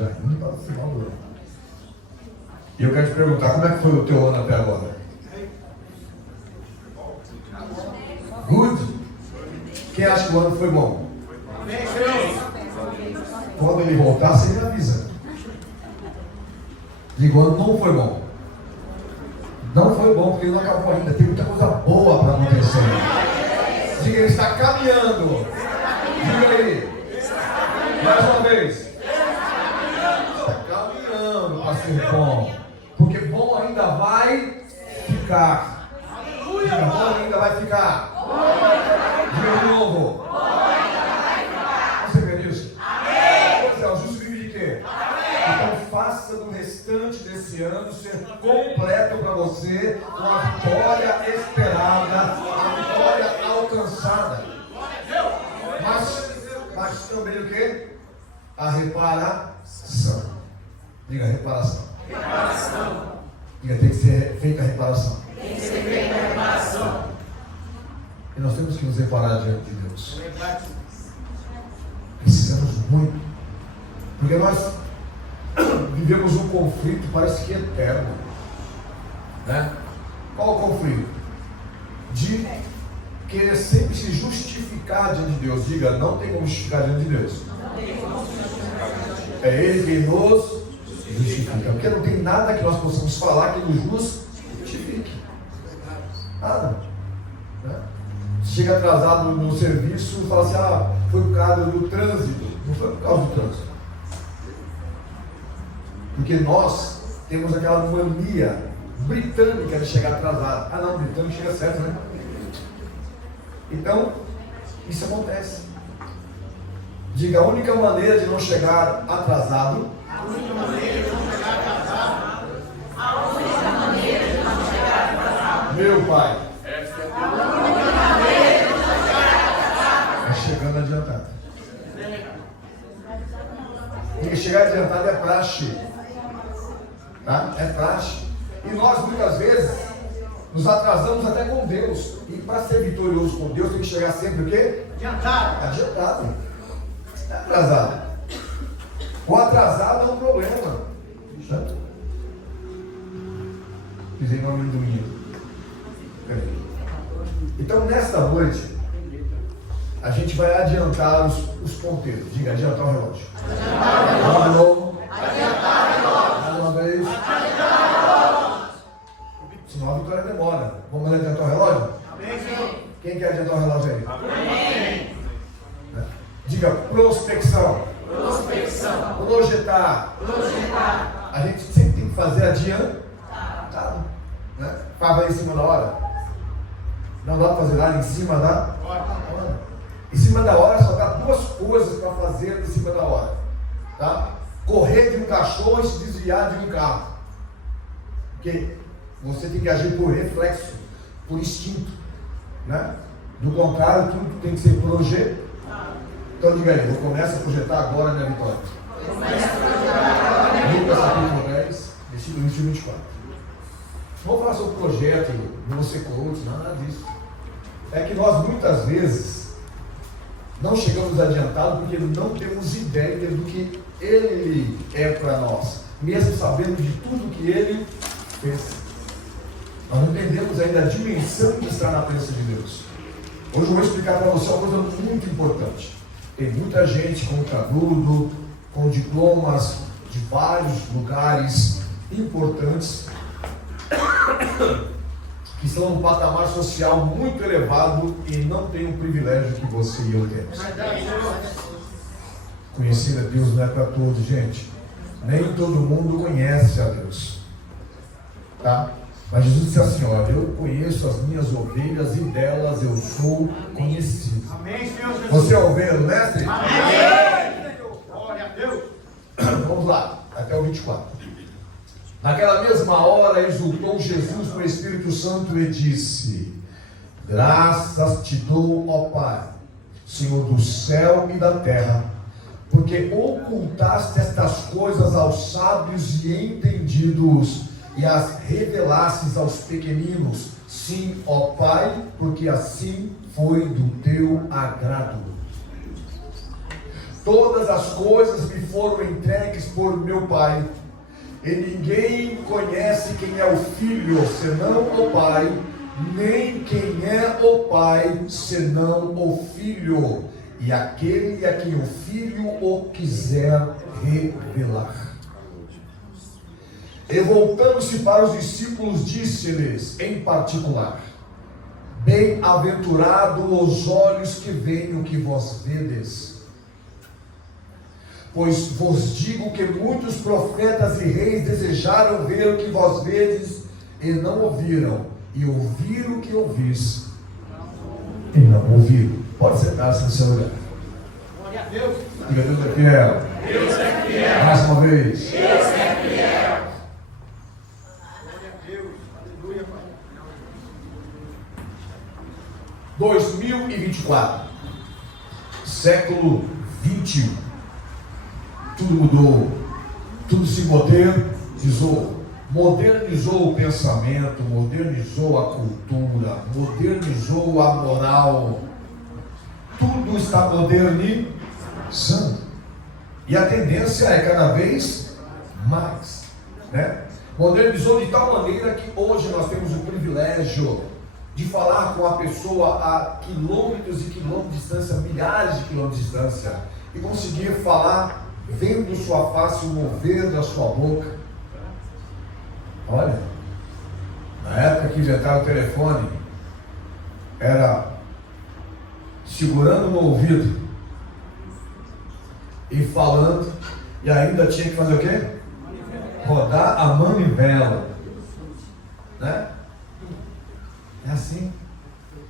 já indo para o final do ano. E eu quero te perguntar, como é que foi o teu ano até agora? Good? Quem acha que o ano foi bom? Quando ele voltar, você me avisa. Digo, o ano não foi bom. Não foi bom porque ele não acabou ainda. Tem muita coisa boa para acontecer. Diga, ele está caminhando. Diga aí. Mais uma vez. Está caminhando para ser bom. Porque bom ainda vai ficar. Diga, bom ainda vai ficar. Diga de novo. Você crê nisso? Pois é, o justo vive de quê? Então faça do restante desse ano ser completo para você, com a vitória esperada, a vitória alcançada. Mas também o quê? A reparação. Diga reparação. Diga, tem que ser feita a reparação. E nós temos que nos reparar diante de Deus. Precisamos muito. Porque nós vivemos um conflito, parece que eterno. Né? Qual o conflito? De querer sempre se justificar diante de Deus. Diga, não tem como justificar diante de Deus. É Ele quem nos justifica. Porque não tem nada que nós possamos falar que nos justifique. Nada. Né? Chega atrasado no serviço e fala assim, foi por causa do trânsito. Não foi por causa do trânsito. Porque nós temos aquela mania britânica de chegar atrasado. Não, britânico chega certo, né? Então, isso acontece. Diga, a única maneira de não chegar atrasado. A única maneira de não chegar atrasado. A única maneira de não chegar atrasado. Meu pai. A única maneira de não chegar atrasado. É chegando adiantado. Diga, chegar adiantado é praxe. Tá? É praxe. E nós muitas vezes nos atrasamos até com Deus. E para ser vitorioso com Deus tem que chegar sempre o quê? Adiantado. Adiantado. É atrasado. O atrasado é um problema. Certo? Pisei no amendoim. Então nesta noite a gente vai adiantar os ponteiros. Diga, adiantar o relógio. Adiantar o relógio. Adiantar o relógio. Mais uma vez. Adiantar o relógio. Senão a vitória demora. Vamos adiantar o relógio? Amém. Quem quer adiantar o relógio aí? Amém. Diga, prospecção. Prospecção. Projetar. Projetar. A gente sempre tem que fazer adiantado. Né? Fala em cima da hora. Não dá para fazer nada em cima da hora. Em cima da hora só dá duas coisas para fazer em cima da hora. Tá? Correr de um cachorro e se desviar de um carro. Porque você tem que agir por reflexo, por instinto. Né? Do contrário, tudo tem que ser projetado. Então diga aí, eu começo a projetar agora a minha vitória. Lucas capítulo 10, versículo 24. Não vou falar sobre projeto, não vou ser coach, nada disso. É que nós muitas vezes não chegamos adiantados porque não temos ideia do que Ele é para nós, mesmo sabendo de tudo que Ele fez. Nós não entendemos ainda a dimensão de estar na presença de Deus. Hoje eu vou explicar para você uma coisa muito importante. Tem muita gente com canudo, com diplomas de vários lugares importantes, que estão num patamar social muito elevado e não tem o privilégio que você e eu temos. Conhecer a Deus não é para todos, gente. Nem todo mundo conhece a Deus. Tá? Mas Jesus disse assim, olha, eu conheço as minhas ovelhas e delas eu sou conhecido. Amém, Senhor Jesus. Você é ovelha do mestre? Amém. Glória a Deus. Vamos lá, até o 24. Naquela mesma hora exultou Jesus com o Espírito Santo e disse, graças te dou, ó Pai, Senhor do céu e da terra, porque ocultaste estas coisas aos sábios e entendidos, e as revelastes aos pequeninos. Sim, ó Pai, porque assim foi do teu agrado. Todas as coisas me foram entregues por meu Pai. E ninguém conhece quem é o Filho, senão o Pai, nem quem é o Pai, senão o Filho, e aquele a quem o Filho o quiser revelar. E voltando-se para os discípulos, disse-lhes em particular: bem-aventurados os olhos que veem o que vós vedes. Pois vos digo que muitos profetas e reis desejaram ver o que vós vedes e não ouviram, e ouviram o que ouvis e não ouviram. Pode sentar-se no seu lugar. Glória a Deus. Diga: Deus é fiel. Deus é fiel. Mais uma vez. Deus é fiel. Glória a Deus. Aleluia, Pai. 2024, século 21. Tudo mudou, tudo se modernizou o pensamento, modernizou a cultura, modernizou a moral. Tudo está modernizando. E a tendência é cada vez mais, né? Modernizou de tal maneira que hoje nós temos o privilégio de falar com a pessoa a quilômetros e quilômetros de distância, milhares de quilômetros de distância, e conseguir falar vendo sua face, o mover da sua boca. Olha, na época que inventaram o telefone, era segurando no ouvido e falando, e ainda tinha que fazer o quê? Rodar a manivela, né? É assim.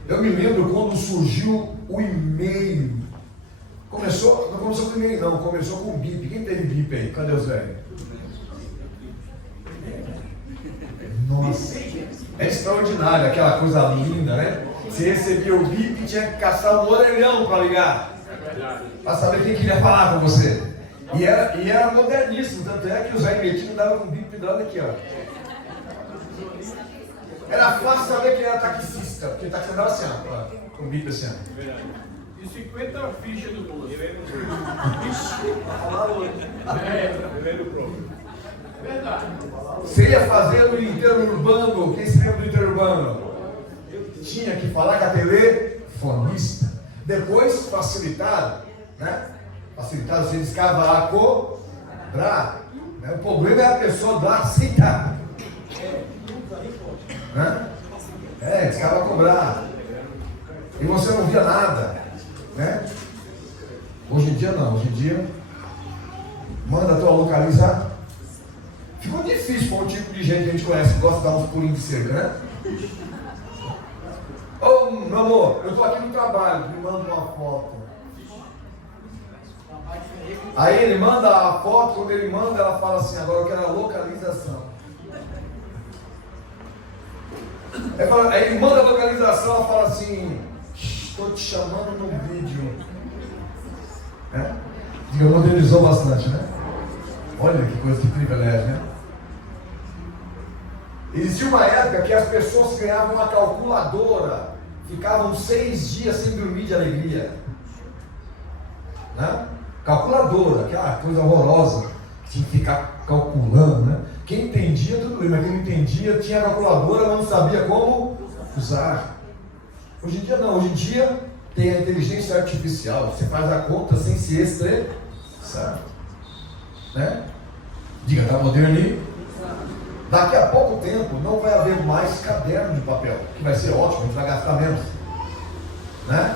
Eu me lembro quando surgiu o e-mail. Não começou com e-mail não, começou com bip. Quem teve bip aí? Cadê os velhos? Nossa, é extraordinário, aquela coisa linda, né? Você recebia o bip e tinha que caçar um orelhão para ligar, para saber quem queria falar com você. E era moderníssimo, tanto é que os velhos metidos davam com bip pendurado aqui, ó. Era fácil saber que era taxista, porque o taxista andava assim, ó, com bip assim, ó. E 50 fichas do bolso. Verdade. Você ia fazer o interurbano. Quem se lembra do interurbano? Tinha que falar com a telefonista. Depois facilitaram, né? Facilitaram, você descava a cobrar, né? O problema é a pessoa lá aceitar, né? Descava a cobrar. E você não via nada, né? Hoje em dia não, hoje em dia manda a tua localizar. Ficou difícil para um tipo de gente que a gente conhece que gosta de dar uns pulinhos de cerca, né? Ô, meu amor, eu estou aqui no trabalho, me manda uma foto. Aí ele manda a foto, quando ele manda, ela fala assim: agora eu quero a localização. Aí ele manda a localização, ela fala assim: estou te chamando no vídeo. Diga, modernizou bastante, né? Olha que coisa, que privilégio, né? Existia uma época que as pessoas ganhavam uma calculadora, ficavam 6 dias sem dormir de alegria, né? Calculadora, aquela coisa horrorosa, tinha que ficar calculando, né? Quem entendia tudo bem, mas quem não entendia tinha a calculadora, mas não sabia como usar. Hoje em dia não, hoje em dia tem a inteligência artificial, você faz a conta sem se estressar, né? Diga, está moderno. Daqui a pouco tempo não vai haver mais caderno de papel, que vai ser ótimo, a gente vai gastar menos, né?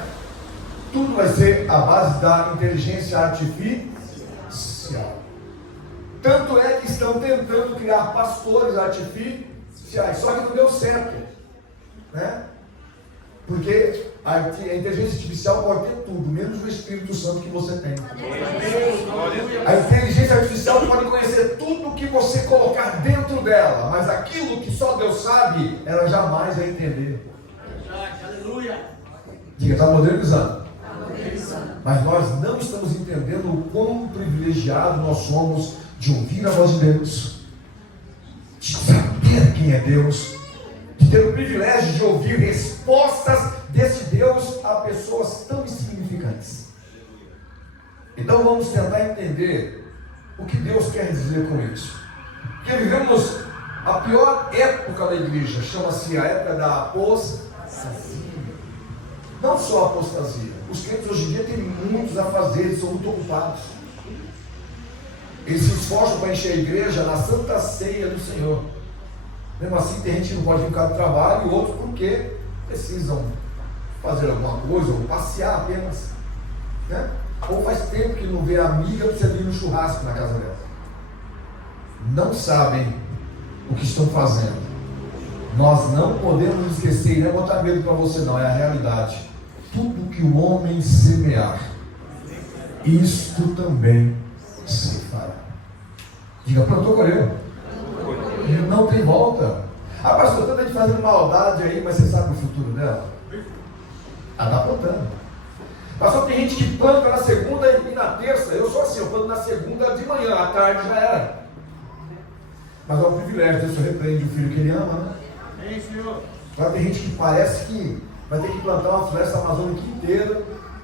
Tudo vai ser à base da inteligência artificial. Tanto é que estão tentando criar pastores artificiais, só que não deu certo, né? Porque a inteligência artificial pode ter tudo, menos o Espírito Santo que você tem. A inteligência artificial pode conhecer tudo que você colocar dentro dela, mas aquilo que só Deus sabe, ela jamais vai entender. Aleluia. Diga, está modernizando. Mas nós não estamos entendendo o quão privilegiado nós somos de ouvir a voz de Deus, de saber quem é Deus, de ter o privilégio de ouvir respostas desse Deus a pessoas tão insignificantes. Então vamos tentar entender o que Deus quer dizer com isso. Porque vivemos a pior época da igreja, chama-se a época da apostasia. Não só a apostasia. Os crentes hoje em dia têm muitos a fazer, eles são muito ocupados. Eles se esforçam para encher a igreja na santa ceia do Senhor. Mesmo assim, tem gente que não pode vir cá do trabalho e outros porque precisam fazer alguma coisa, ou passear apenas, né? Ou faz tempo que não vê a amiga, precisa vir no churrasco na casa dela. Não sabem o que estão fazendo. Nós não podemos esquecer, não é botar medo para você não, é a realidade. Tudo que o homem semear, isto também se fará. Diga, plantou, colheu. Não tem volta. Ah, pastor, tanta gente fazendo maldade aí, mas você sabe o futuro dela? Ela está plantando. Pastor, tem gente que planta na segunda e na terça. Eu sou assim, eu planto na segunda de manhã, à tarde já era. Mas é um privilégio, Deus só repreende o filho que ele ama, né? Amém, Senhor. Agora tem gente que parece que vai ter que plantar uma floresta amazônica inteira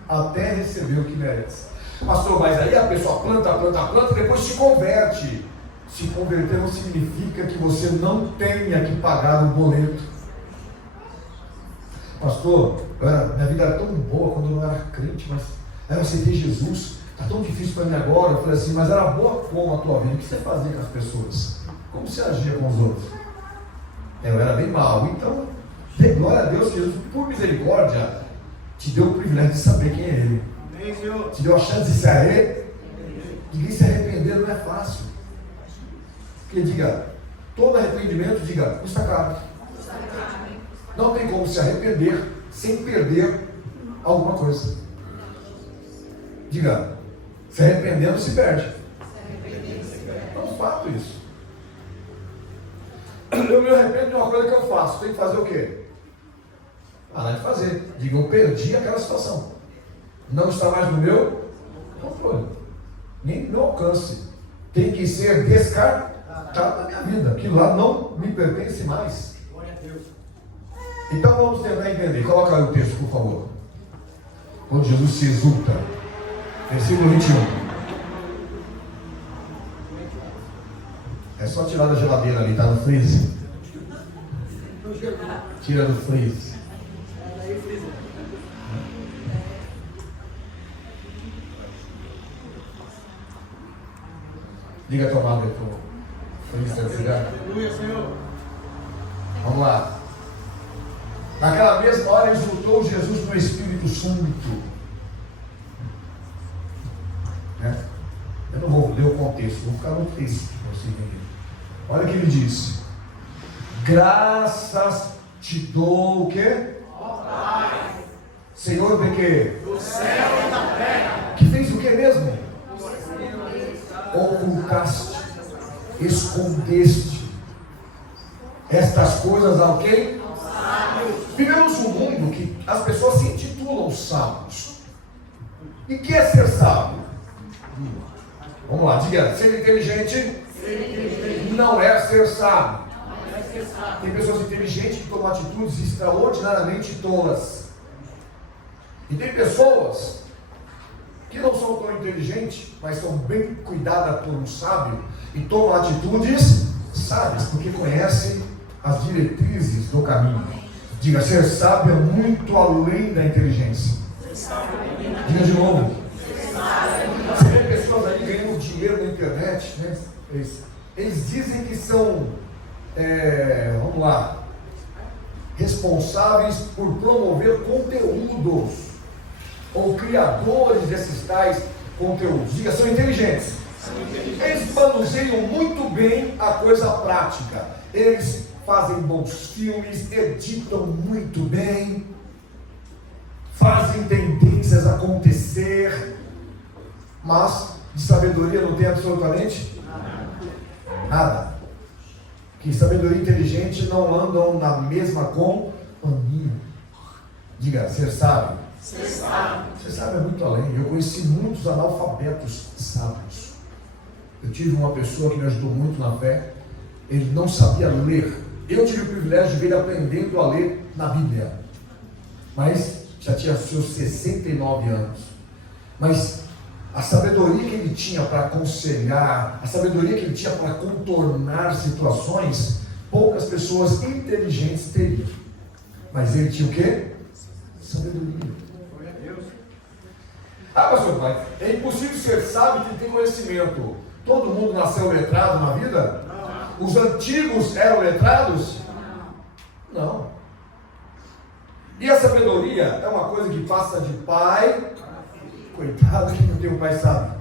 até receber o que merece. Pastor, mas aí a pessoa planta e depois se converte. Se converter não significa que você não tenha que pagar o boleto. Pastor, minha vida era tão boa quando eu não era crente, mas eu aceitei Jesus, está tão difícil para mim agora. Eu falei assim, mas era boa como a tua vida? O que você fazia com as pessoas? Como você agia com os outros? Eu era bem mal. Então, dê glória a Deus que Jesus, por misericórdia, te deu o privilégio de saber quem é Ele. Amém, Senhor. Te deu a chance de se arrepender. Ninguém se arrepender não é fácil. Porque diga, todo arrependimento, diga, custa caro. Não tem como se arrepender sem perder alguma coisa. Diga, se arrependendo se perde. É um fato isso. Eu me arrependo de uma coisa que eu faço. Tem que fazer o quê? Parar de fazer. Diga, eu perdi aquela situação. Não está mais no meu controle. Nem no meu alcance. Tem que ser descartado da minha vida. Aquilo lá não me pertence mais. Glória a Deus. Então vamos tentar entender. Coloca aí o texto, por favor. Quando Jesus se exulta. Versículo 21. É só tirar da geladeira ali, está no freezer. Tira do freezer. Liga a tomada aí pro freezer desligar. Aleluia, Senhor. Vamos lá. Naquela mesma hora exultou Jesus no Espírito Santo. Né? Eu não vou ler o contexto, vou ficar no texto para você entender. Olha o que ele diz. Graças te dou o quê? Pai, Senhor de quê? do céu e da terra. Que fez o que mesmo? Ocultaste, escondeste estas coisas a quem? Vivemos um mundo que as pessoas se intitulam sábios. E o que é ser sábio? Vamos lá, diga, ser inteligente não é ser sábio. Tem pessoas inteligentes que tomam atitudes extraordinariamente tolas. E tem pessoas que não são tão inteligentes, mas são bem cuidadas por um sábio e tomam atitudes sábias, porque conhecem as diretrizes do caminho. Diga, ser sábio é muito além da inteligência. Diga de novo. Você vê pessoas aí ganhando dinheiro na internet, né? Eles dizem que são, vamos lá, responsáveis por promover conteúdos, ou criadores desses tais conteúdos. Diga, são inteligentes. Eles manuseiam muito bem a coisa prática. Eles fazem bons filmes, editam muito bem, fazem tendências acontecer, mas de sabedoria não tem absolutamente nada. Que sabedoria inteligente não andam na mesma companhia. Diga, ser sábio. Ser sábio é muito além. Eu conheci muitos analfabetos sábios. Eu tive uma pessoa que me ajudou muito na fé. Ele não sabia ler. Eu tive o privilégio de ver ele aprendendo a ler na Bíblia. Mas já tinha seus 69 anos. Mas A sabedoria que ele tinha para aconselhar, a sabedoria que ele tinha para contornar situações, poucas pessoas inteligentes teriam. Mas ele tinha o quê? Sabedoria. Ah, pastor pai, é impossível ser sábio que tem conhecimento. Todo mundo nasceu letrado na vida? Não. Os antigos eram letrados? Não. E a sabedoria é uma coisa que passa de pai. Coitado que não tem um pai sábio.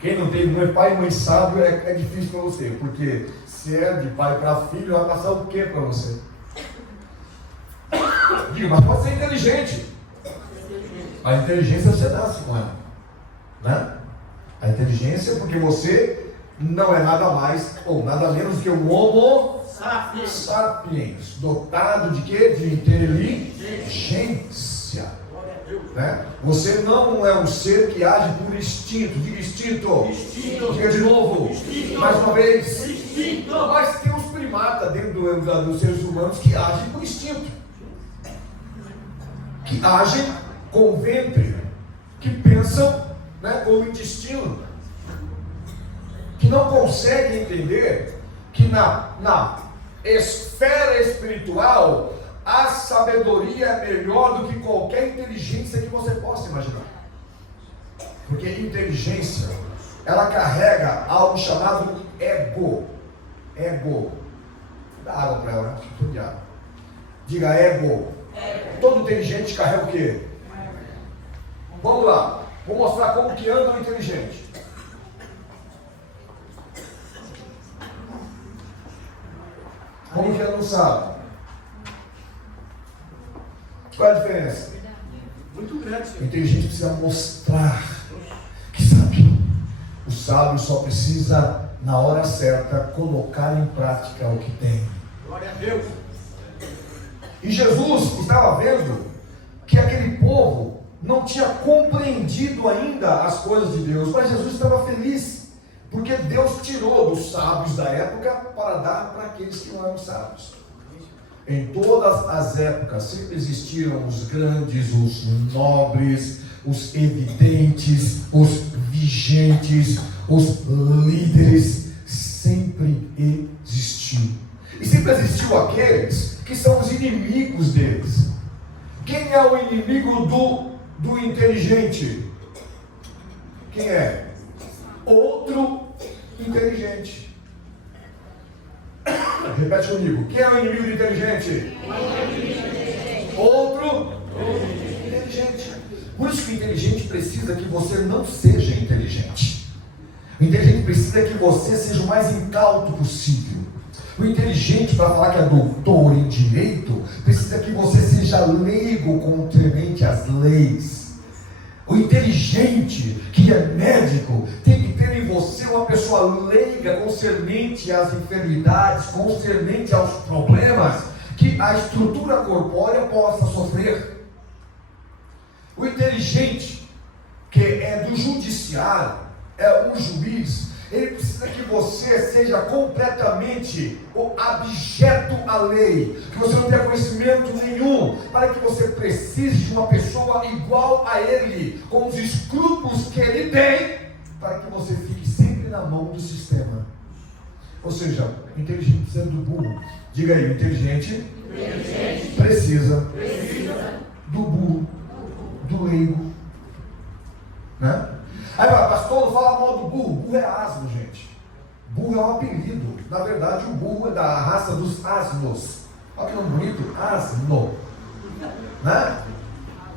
Quem não tem pai e mãe sábio é difícil para você, porque se é de pai para filho, vai passar o que para você? Diga, mas pode ser inteligente. A inteligência você nasce com ela, né? A inteligência é porque você não é nada mais ou nada menos que um homo sapiens, dotado de quê? De inteligência, né? Você não é um ser que age por instinto. Diga instinto. Diga de novo. Mais uma vez. Mas tem os primatas dentro dos seres humanos que agem por instinto, que agem com o ventre, que pensam, né, com o intestino, que não conseguem entender que na esfera espiritual a sabedoria é melhor do que qualquer inteligência que você possa imaginar. Porque inteligência, ela carrega algo chamado ego. Ego. Dá água para ela, né? Estou de água. Diga ego. Todo inteligente carrega o quê? Vamos lá. Vou mostrar como que anda o inteligente. Como que ela não sabe? Qual é a diferença? Muito grande, senhor. O inteligente precisa mostrar que sabe. O sábio só precisa, na hora certa, colocar em prática o que tem. Glória a Deus. E Jesus estava vendo que aquele povo não tinha compreendido ainda as coisas de Deus, mas Jesus estava feliz, porque Deus tirou dos sábios da época para dar para aqueles que não eram sábios. Em todas as épocas sempre existiram os grandes, os nobres, os evidentes, os vigentes, os líderes. Sempre existiu. E sempre existiu aqueles que são os inimigos deles. Quem é o inimigo do inteligente? Quem é? Outro inteligente. Repete comigo. Quem é o inimigo do inteligente? Outro inteligente. Por isso que o inteligente precisa que você não seja inteligente. O inteligente precisa que você seja o mais incauto possível. O inteligente, para falar que é doutor em direito, precisa que você seja leigo concernente às leis. O inteligente, que é médico, tem que ter em você uma pessoa leiga concernente às enfermidades, concernente aos problemas que a estrutura corpórea possa sofrer. O inteligente, que é do judiciário, é um juiz, ele precisa que você seja completamente abjeto à lei, que você não tenha conhecimento nenhum, para que você precise de uma pessoa igual a ele, com os escrúpulos que ele tem, para que você fique sempre na mão do sistema. Ou seja, o inteligente precisa do burro. Diga aí, o inteligente precisa do burro, do leigo, né? Aí, pastor, não fala mal do burro. Burro é asno, gente. Burro é um apelido. Na verdade, o burro é da raça dos asnos. Olha que nome bonito, asno, né?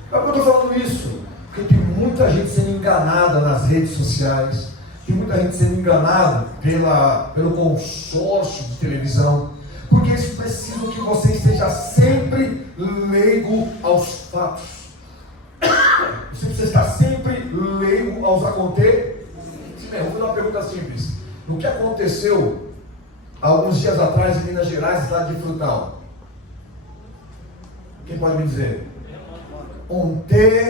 Por que eu estou falando isso? Porque tem muita gente sendo enganada nas redes sociais, tem muita gente sendo enganada pelo consórcio de televisão, porque eles precisam que você esteja sempre leigo aos fatos. Você precisa estar sempre leigo aos acontecimentos. Eu vou dar uma pergunta simples. O que aconteceu alguns dias atrás em Minas Gerais, cidade de Frutal? Quem pode me dizer? Um terremoto.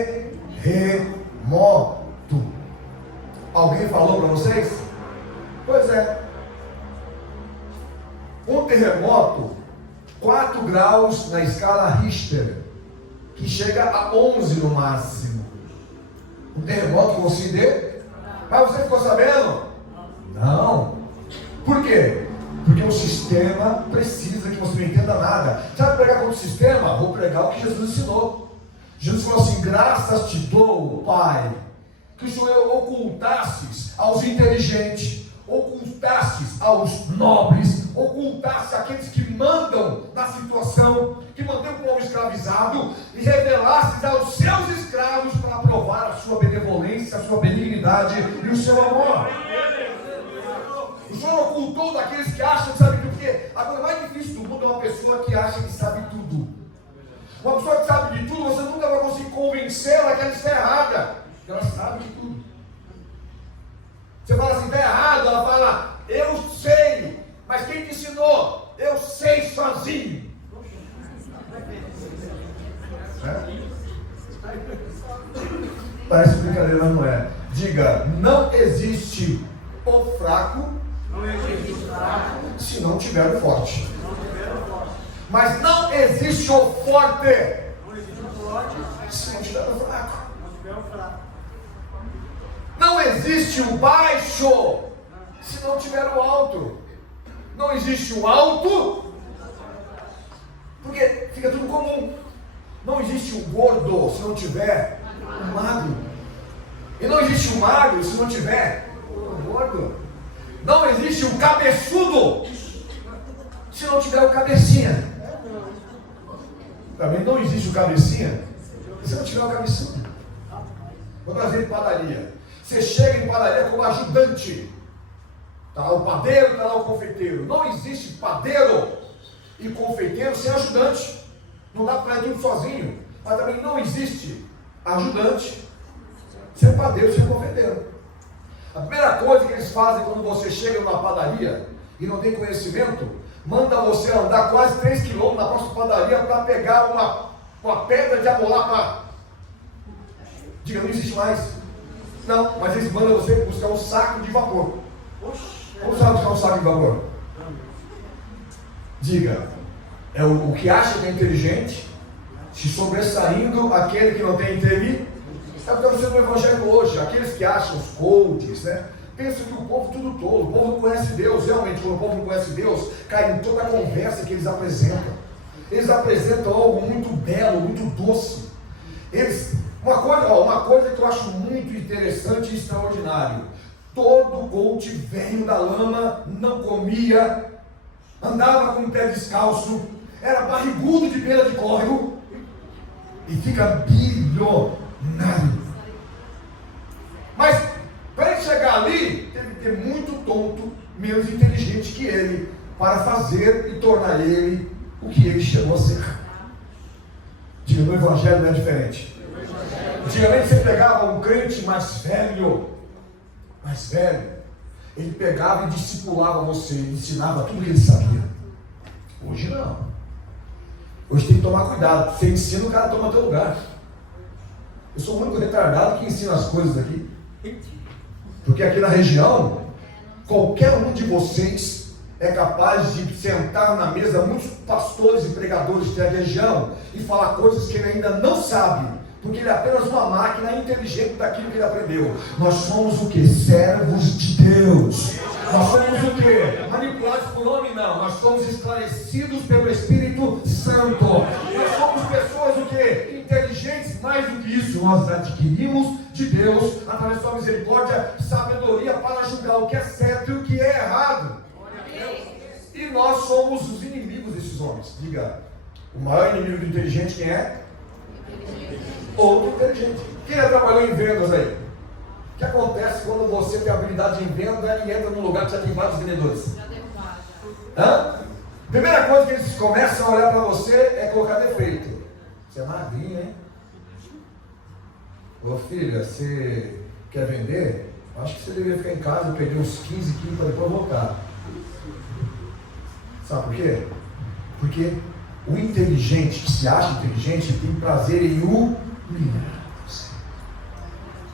Alguém falou para vocês? Pois é. Um terremoto, 4 graus na escala Richter, que chega a 11 no máximo. Um terremoto que você dê? Mas você ficou sabendo? Não. Por quê? Porque o sistema precisa que você não entenda nada. Sabe pregar contra o sistema? Vou pregar o que Jesus ensinou. Jesus falou assim: graças te dou, Pai, que o Senhor ocultasses aos inteligentes, ocultasses aos nobres, ocultasses àqueles que mandam na situação, que mantém o povo escravizado, e revelasses aos seus escravos para provar a sua benevolência, a sua benignidade e o seu amor. O Senhor ocultou daqueles que acham que sabem tudo. Porque a coisa mais difícil do mundo é uma pessoa que acha que sabe tudo. Uma pessoa que sabe de tudo, você nunca vai conseguir convencê-la que ela está errada. Porque ela sabe de tudo. Você fala assim, está errado. Ela fala, eu sei. Mas quem te ensinou? Eu sei sozinho. É? Parece brincadeira, mas não é. Diga, não existe o fraco se não tiver o forte. Mas não existe o forte se não tiver o fraco. Não existe o baixo se não tiver o alto. Não existe o alto, porque fica tudo comum. Não existe o gordo se não tiver o magro. E não existe o magro se não tiver o gordo. Não existe o cabeçudo se não tiver o cabecinha. Também não existe o cabecinha se não tiver o cabeçudo. Vou trazer em padaria. Você chega em padaria como ajudante. Está lá o padeiro, está lá o confeiteiro. Não existe padeiro e confeiteiro sem ajudante. Não dá para ir tudo sozinho. Mas também não existe ajudante sem padeiro, sem confeiteiro. A primeira coisa que eles fazem quando você chega numa padaria e não tem conhecimento, manda você andar quase 3 km na próxima padaria para pegar uma pedra de amolar para... Diga, não existe mais. Não, mas eles mandam você buscar um saco de vapor. Como sabe buscar um saco de vapor? Diga, é o que acha que é inteligente, se sobressaindo aquele que não tem inteligência. Sabe o que está no evangelho hoje? Aqueles que acham, os coaches, né? Pensam que o povo tudo todo, o povo não conhece Deus. Realmente, quando o povo não conhece Deus, cai em toda a conversa que eles apresentam. Eles apresentam algo muito belo, muito doce. Uma coisa que eu acho muito interessante e extraordinário. Todo coach veio da lama, não comia, andava com o pé descalço, era barrigudo de beira de córrego e fica bilionário. Mas para ele chegar ali, teve que ter muito tonto, menos inteligente que ele, para fazer e tornar ele o que ele chegou a ser. Diga, no evangelho não é diferente. Antigamente você pegava um crente mais velho, ele pegava e discipulava você, ensinava tudo que ele sabia. Hoje não. Hoje tem que tomar cuidado. Você ensina, o cara toma teu lugar. Eu sou o único retardado que ensina as coisas aqui. Porque aqui na região, qualquer um de vocês é capaz de sentar na mesa, muitos pastores e pregadores da região, e falar coisas que ele ainda não sabe. Porque ele é apenas uma máquina inteligente daquilo que ele aprendeu. Nós somos o que? Servos de Deus. Nós somos o que? Manipulados por homem? Não. Nós somos esclarecidos pelo Espírito Santo. Nós somos pessoas o que? Inteligentes. Mais do que isso, nós adquirimos de Deus, através da sua misericórdia, sabedoria para julgar o que é certo e o que é errado. E nós somos os inimigos desses homens. Diga, o maior inimigo do inteligente quem é? Outro inteligente. Quem já trabalhou em vendas aí? O que acontece quando você tem habilidade em venda e entra num lugar que já tem vários vendedores? Primeira coisa que eles começam a olhar para você é colocar defeito. Você é magrinho, hein? Ô filha, você quer vender? Acho que você deveria ficar em casa, perder uns 15 quilos para depois voltar. Sabe por quê? Porque o inteligente, que se acha inteligente, tem prazer em humilhar você.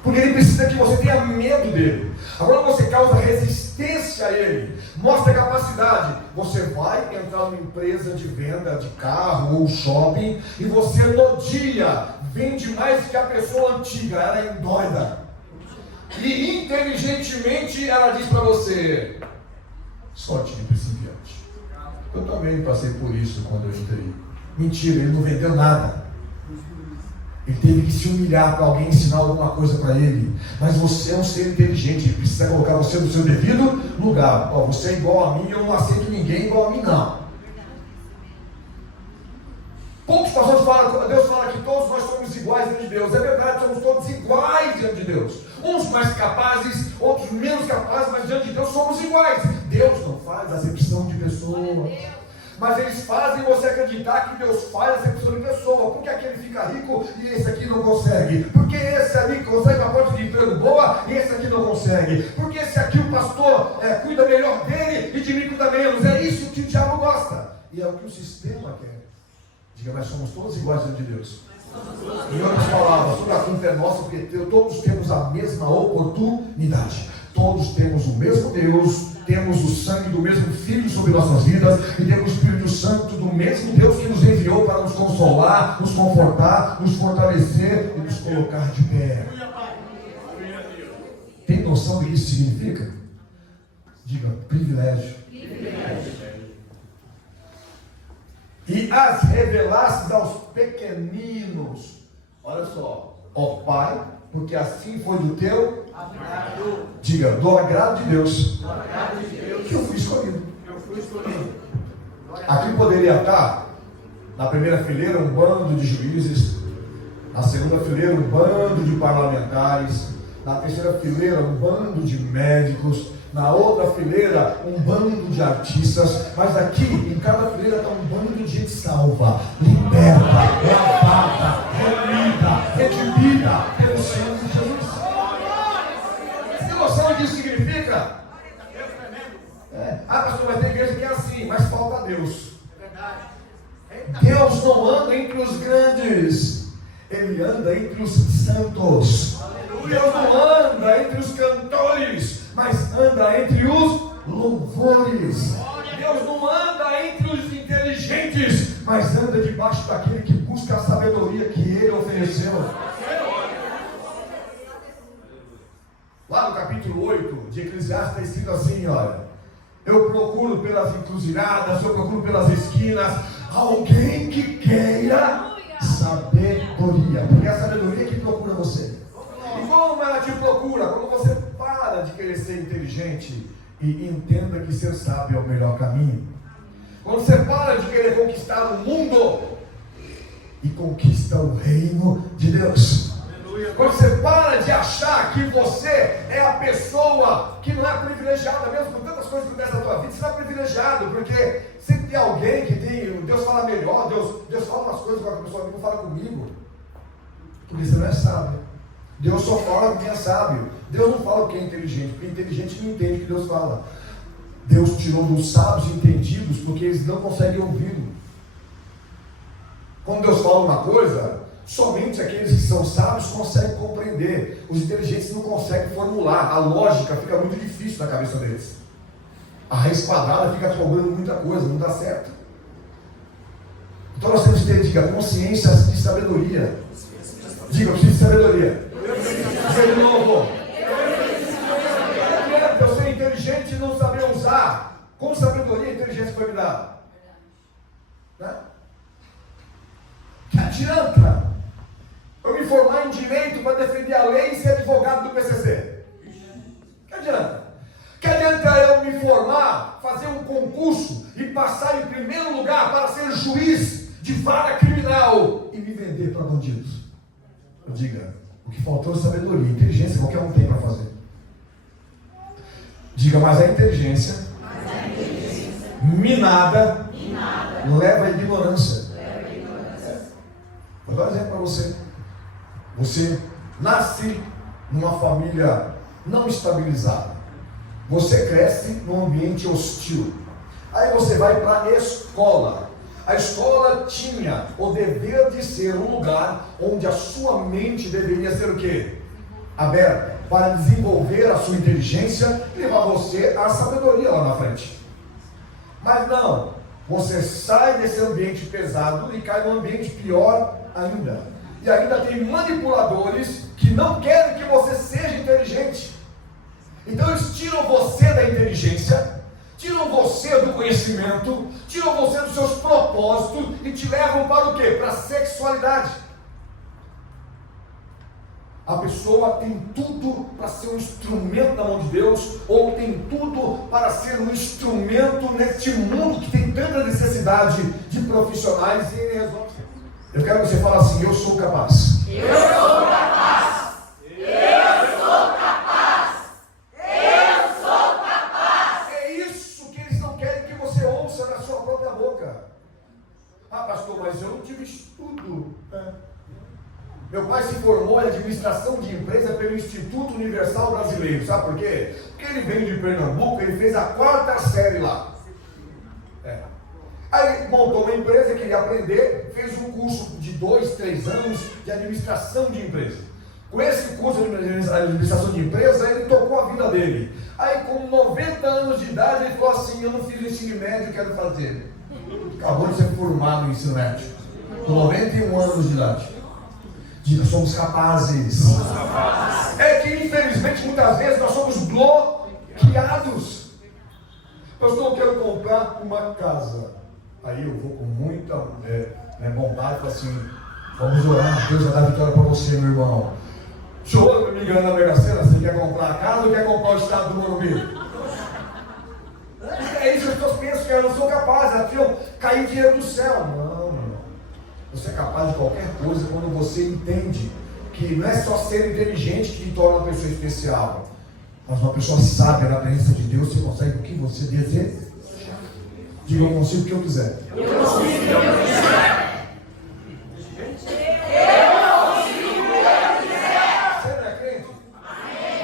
Porque ele precisa que você tenha medo dele. Agora você causa resistência a ele, mostra capacidade. Você vai entrar numa empresa de venda de carro ou shopping e você no dia vende mais que a pessoa antiga, ela é doida. E inteligentemente ela diz para você: sorte de principiante. Eu também passei por isso quando eu entrei. Mentira, ele não vendeu nada. Ele teve que se humilhar para alguém ensinar alguma coisa para ele. Mas você é um ser inteligente, ele precisa colocar você no seu devido lugar. Ó, você é igual a mim, eu não aceito ninguém igual a mim, não. Poucos pastores falam, Deus fala que todos nós somos iguais diante de Deus. É verdade, somos todos iguais diante de Deus. Uns mais capazes, outros menos capazes, mas diante de Deus somos iguais. Deus não faz acepção de pessoas. Mas eles fazem você acreditar que Deus faz acepção de pessoa. Por que aquele fica rico e esse aqui não consegue? Porque esse ali consegue uma porta de emprego boa e esse aqui não consegue? Porque esse aqui o pastor cuida melhor dele e de mim cuida menos? É isso que o diabo gosta. E é o que o sistema quer. Diga, nós somos todos iguais diante de Deus. Em outras palavras, toda a culpa é nossa, porque todos temos a mesma oportunidade. Todos temos o mesmo Deus, temos o sangue do mesmo Filho sobre nossas vidas e temos o Espírito Santo do mesmo Deus que nos enviou para nos consolar, nos confortar, nos fortalecer e nos colocar de pé. Tem noção do que isso significa? Diga, privilégio. E as revelastes aos pequeninos. Olha só, ó Pai, porque assim foi do teu agrado. Diga, do agrado de Deus. Do agrado de Deus. Que eu fui escolhido. Aqui poderia estar, na primeira fileira, um bando de juízes, na segunda fileira, um bando de parlamentares, na terceira fileira, um bando de médicos, na outra fileira, um bando de artistas, mas aqui, em cada fileira, está um bando de gente salva, liberta, lavada, remida, redimida pelo Senhor Jesus. Tem noção do que isso significa? Pastor, mas tem igreja que é assim, mas falta Deus. Deus não anda entre os grandes, Ele anda entre os santos. Deus não anda entre os cantores, mas anda entre os louvores. Deus não anda entre os inteligentes, mas anda debaixo daquele que busca a sabedoria que Ele ofereceu. Lá no capítulo 8 de Eclesiastes está escrito assim, olha: eu procuro pelas encruzilhadas, eu procuro pelas esquinas alguém que queira sabedoria, porque é a sabedoria que procura você. E como ela te procura? Quando você para de querer ser inteligente e entenda que ser sábio é o melhor caminho. Quando você para de querer conquistar o mundo e conquista o reino de Deus. Quando você para de achar que você é a pessoa que não é privilegiada, mesmo com tantas coisas que acontecem na tua vida, você não é privilegiado, porque sempre tem alguém que tem, Deus fala melhor, Deus fala umas coisas com a pessoa que não fala comigo, porque você não é sábio. Deus só fala com quem é sábio. Deus não fala com quem é inteligente, porque inteligente não entende o que Deus fala. Deus tirou dos sábios entendidos, porque eles não conseguem ouvi-lo. Quando Deus fala uma coisa, somente aqueles que são sábios conseguem compreender. Os inteligentes não conseguem formular. A lógica fica muito difícil na cabeça deles. A raiz quadrada fica cobrando muita coisa, não dá certo. Então nós temos que ter, diga, consciência de sabedoria. Diga, eu preciso de sabedoria. Diga de novo. Eu ser inteligente e não saber usar. Com sabedoria e inteligência foi me dada. Né? Que adianta eu me formar em direito para defender a lei e ser advogado do PCC? Que adianta? Que adianta eu me formar, fazer um concurso e passar em primeiro lugar para ser juiz de vara criminal e me vender para bandidos? Eu diga, o que faltou é sabedoria. Inteligência qualquer um tem para fazer. Diga, mas a inteligência, minada leva à ignorância. Vou dar um exemplo para você. Você nasce numa família não estabilizada. Você cresce num ambiente hostil. Aí você vai para a escola. A escola tinha o dever de ser um lugar onde a sua mente deveria ser o quê? Aberta, para desenvolver a sua inteligência e levar você à sabedoria lá na frente. Mas não, você sai desse ambiente pesado e cai num ambiente pior ainda. E ainda tem manipuladores que não querem que você seja inteligente. Então eles tiram você da inteligência, tiram você do conhecimento, tiram você dos seus propósitos e te levam para o quê? Para a sexualidade. A pessoa tem tudo para ser um instrumento na mão de Deus, ou tem tudo para ser um instrumento neste mundo que tem tanta necessidade de profissionais, e ele resolve. Eu quero que você fale assim: eu sou capaz. Eu sou capaz. Eu sou capaz. Eu sou capaz. É isso que eles não querem que você ouça na sua própria boca. Ah, pastor, mas eu não tive estudo. Meu pai se formou em administração de empresa pelo Instituto Universal Brasileiro. Sabe por quê? Porque ele veio de Pernambuco, ele fez a 4ª série lá. Aí ele montou uma empresa, queria aprender, fez um curso de 2, 3 anos de administração de empresa. Com esse curso de administração de empresa, ele tocou a vida dele. Aí com 90 anos de idade, ele falou assim: eu não fiz o ensino médio, quero fazer. Acabou de ser formado no ensino médio, com 91 anos de idade. Diga: somos capazes. Somos capazes. É que infelizmente muitas vezes nós somos bloqueados. Pastor, eu quero comprar uma casa. Aí eu vou com muita vontade e falo assim: vamos orar, Deus vai dar vitória para você, meu irmão. O senhor me engana na Mega Sena, você quer comprar a casa ou quer comprar o estado do Morumbi? É isso que as pessoas pensam, que elas não são capazes, elas tinham cair dinheiro do céu. Não, não. Você é capaz de qualquer coisa quando você entende que não é só ser inteligente que te torna uma pessoa especial, mas uma pessoa sábia na presença de Deus. Você consegue o que você deseja. Diga: eu consigo o que eu quiser. Eu consigo o que eu quiser. Você não é crente?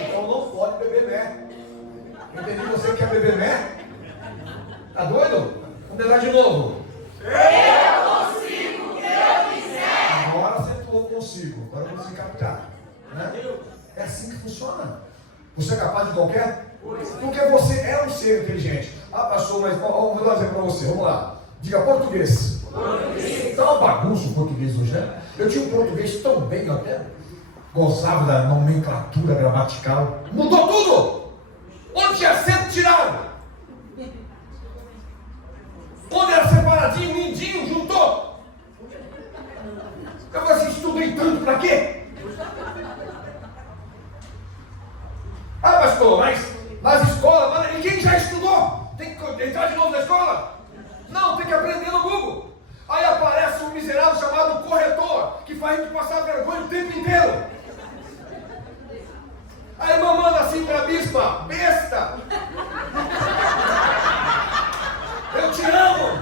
Então não pode beber mé. Entendi, você quer beber mé? Tá doido? Vamos tentar de novo. Eu consigo o que eu quiser. Agora você falou consigo. Agora vamos se captar. Né? É assim que funciona. Você é capaz de qualquer? Porque você é um ser inteligente. Ah, pastor, mas vou dar um exemplo para você. Vamos lá. Diga: português. Português. Tá uma bagunça o português hoje, né? Eu tinha um português tão bem, eu até gostava da nomenclatura gramatical. Mudou tudo! Onde tinha acento, tirado. Onde era separadinho, lindinho, juntou. Eu falei assim: estudei tanto para quê? Ah, pastor, mas nas escolas, ninguém já estudou? Tem que entrar de novo na escola? Não, tem que aprender no Google. Aí aparece um miserável chamado corretor, que faz a gente passar vergonha o tempo inteiro. Aí a irmã manda assim para a bispa: besta, eu te amo.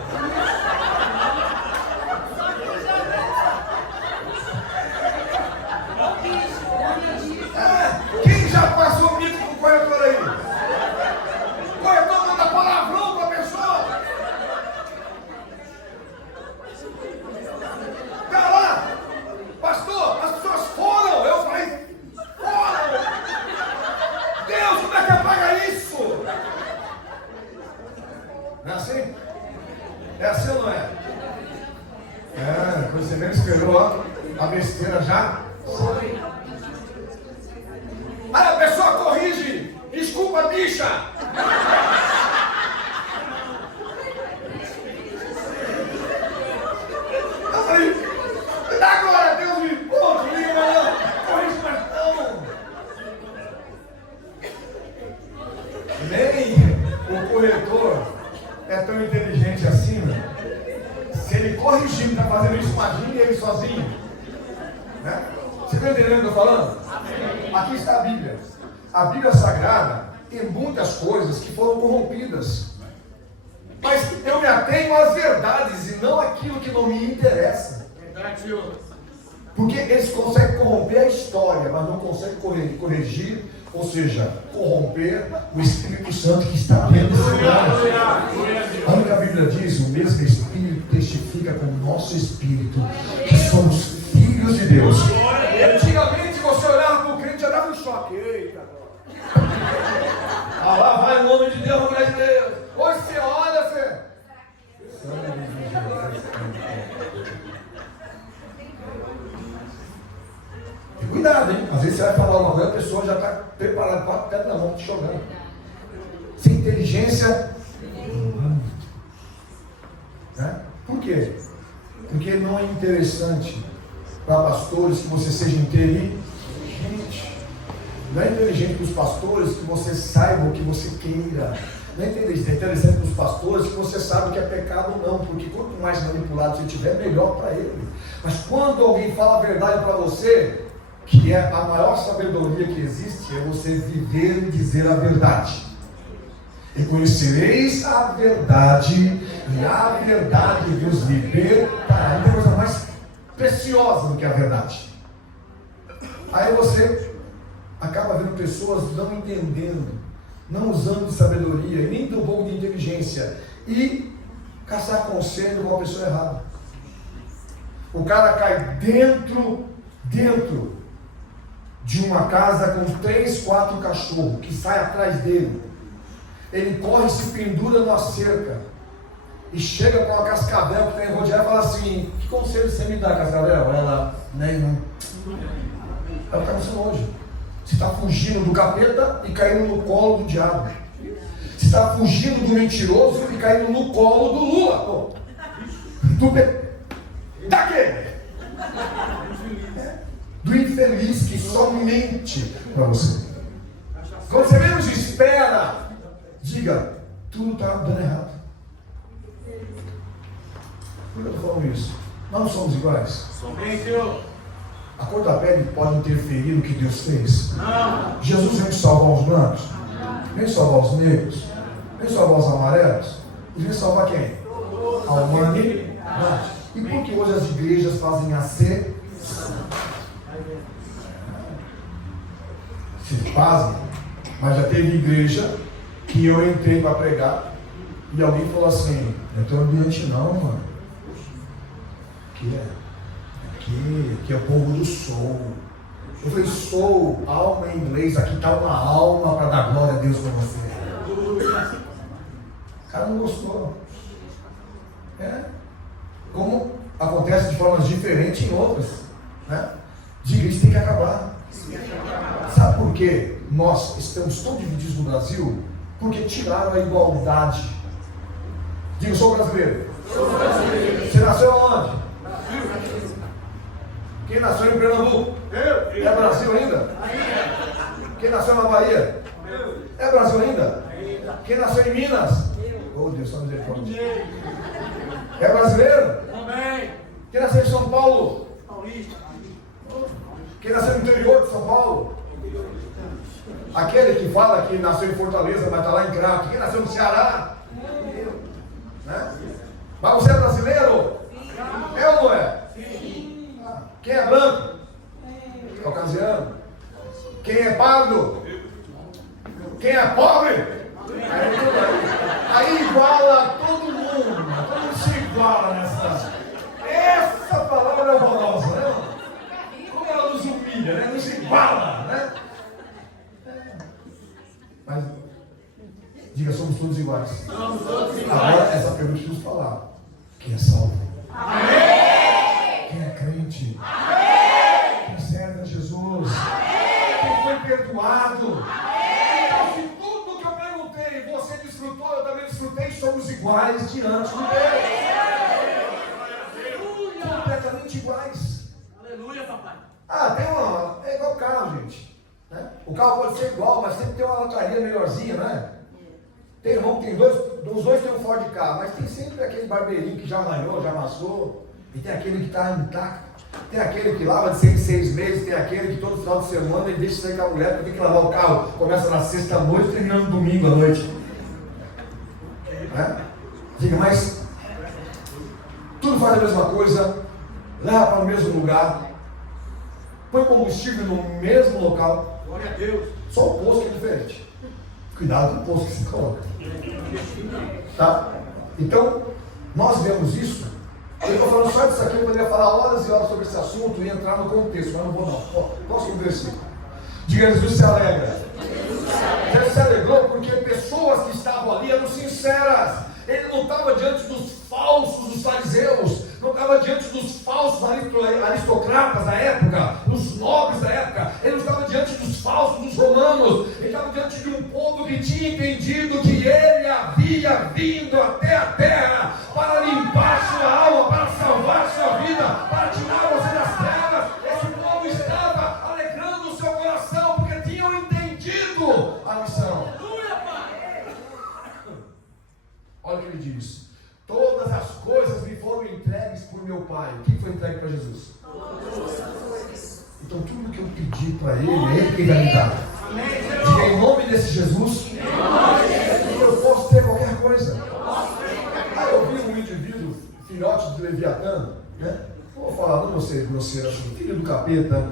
Quem já passou mico com o corretor aí? O corretor manda palavrão para a pessoa. Tá lá, pastor, as pessoas foram. Eu falei: foram. Deus, como é que apaga isso? Não é assim? É assim ou não é? Quando você mesmo esperou, ó, a besteira já foi. Aí a pessoa corrige: desculpa, bicha. Eu falei: agora Deus me ponte, corrige, mas não. Nem o corretor é tão inteligente assim, né? Se ele corrigir, está fazendo isso, imagine ele sozinho, né? Você está entendendo o que eu estou falando? Aqui está a Bíblia. A Bíblia Sagrada tem muitas coisas que foram corrompidas. Mas eu me atenho às verdades e não aquilo que não me interessa. Porque eles conseguem corromper a história, mas não conseguem corrigir, ou seja, corromper o Espírito Santo que está dentro desse lugar. Olha o que a Bíblia diz: o mesmo Espírito testifica com o nosso Espírito que somos filhos de Deus. Antigamente você olhava para o crente e já dava um choque. Eita! Ah, lá vai o homem de Deus, mulher de Deus. Hoje você olha, você. Às vezes você vai falar uma coisa, a pessoa já está preparada, com a pedra na mão, te jogando. Sem inteligência. Né? Por quê? Porque não é interessante para pastores que você seja inteligente. Não é inteligente para os pastores que você saiba o que você queira. Não é interessante para os pastores que você sabe que é pecado ou não, porque quanto mais manipulado você tiver, melhor para ele. Mas quando alguém fala a verdade para você, que é a maior sabedoria que existe, é você viver e dizer a verdade. E conhecereis a verdade, e a verdade vos libertará. Não tem coisa mais preciosa do que a verdade. Aí você acaba vendo pessoas não entendendo, não usando de sabedoria, e nem de um pouco de inteligência, e caçar conselho com a pessoa errada. O cara cai dentro de uma casa com 3, 4 cachorros, que sai atrás dele. Ele corre e se pendura numa cerca, e chega com uma cascavel que está enrodeada e fala assim: que conselho você me dá, cascavel? Ela, nenhum. Ela está com nojo. Você está fugindo do capeta e caindo no colo do diabo. Você está fugindo do mentiroso e caindo no colo do Lula. Daquele. Do infeliz que só mente para você. Quando você menos espera, diga: tudo está dando errado. Por que eu estou falando isso? Nós não somos iguais. Somente. A cor da pele pode interferir no que Deus fez? Não. Jesus vem salvar os brancos? Vem salvar os negros? Vem salvar os amarelos? E vem salvar quem? A humanidade. E por que hoje as igrejas fazem acepção? Se fazem, mas já teve igreja que eu entrei para pregar e alguém falou assim: não é teu ambiente não, mano. Que é o povo do soul. Eu falei: soul, alma em inglês, aqui está uma alma para dar glória a Deus para você. O cara não gostou. Como acontece de formas diferentes em outras, né? Diga, isso tem que acabar. Sabe por quê? Nós estamos tão divididos no Brasil? Porque tiraram a igualdade. Diga: eu sou brasileiro. Você nasceu onde? Quem nasceu em Pernambuco? É Brasil ainda? Quem nasceu na Bahia? É Brasil ainda? Quem nasceu em Minas? Oh Deus, só misericórdia. É brasileiro? Quem nasceu em São Paulo? Quem nasceu no interior de São Paulo? Aquele que fala que nasceu em Fortaleza, mas está lá em Crato. Quem nasceu no Ceará? Né? Mas você é brasileiro? É ou não é? Quem é branco? Caucasiano. Quem é pardo? Quem é pobre? Aí iguala todo mundo se iguala nessa. Essa palavra é horrorosa, né? Como ela nos humilha, né? Nos iguala, né? Mas, diga: somos todos iguais. Agora, essa pergunta eu preciso falar: quem é salvo? Quem é crente? Quem serve a Jesus? Quem foi perdoado? Então, se tudo que eu perguntei você desfrutou, eu também desfrutei, somos iguais diante de Deus. Completamente iguais. Aleluia, papai. Tem uma. É igual carro, gente. Né? O carro pode ser igual, mas sempre tem uma lataria melhorzinha, né? Tem irmão que tem dois, os dois tem um Ford carro, mas tem sempre aquele barbeirinho que já arranhou, já amassou, e tem aquele que está intacto. Tem aquele que lava de 6 em 6 meses, tem aquele que todo final de semana ele deixa sair com a mulher, porque tem que lavar o carro. Começa na sexta-noite e termina no domingo à noite. Né? Diga: mas tudo faz a mesma coisa, leva para o mesmo lugar, põe combustível no mesmo local. Glória a Deus. Só o posto que é diferente. Cuidado com o posto que você coloca. Tá? Então, nós vemos isso. Eu estou falando só disso aqui, eu poderia falar horas e horas sobre esse assunto e entrar no contexto, mas não vou não. Próximo versículo. Diga: Jesus se alegra. Jesus se alegrou porque pessoas que estavam ali eram sinceras. Ele não estava diante dos falsos, dos fariseus, não estava diante dos falsos aristocratas da época, os nobres da época. Ele não estava entendido que ele havia vindo até a terra para limpar sua alma, para salvar sua vida, para tirar você das trevas. Esse povo estava alegrando o seu coração, porque tinham entendido a missão. Olha o que ele diz: todas as coisas me foram entregues por meu Pai. O que foi entregue para Jesus? Então tudo que eu pedi para ele, é ele que vai me dar. Diga em nome desse Jesus, eu posso ter qualquer coisa. Eu vi um indivíduo, filhote de Leviatã, né? Vou falar, não vou ser grosseiro assim, filho do capeta.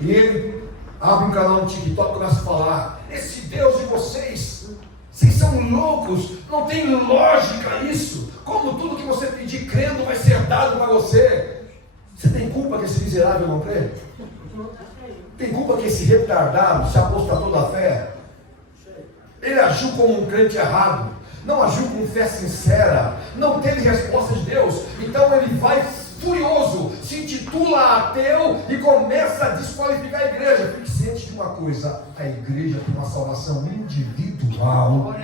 E ele abre um canal no TikTok e começa a falar: esse Deus de vocês são loucos, não tem lógica isso. Como tudo que você pedir crendo vai ser dado para você. Você tem culpa que esse miserável não crê? Tem culpa que esse retardado se apostatou da fé? Ele agiu como um crente errado, não agiu com fé sincera, não teve resposta de Deus. Então ele vai furioso, se intitula ateu e começa a desqualificar a igreja. Fique ciente de uma coisa: a igreja tem uma salvação individual.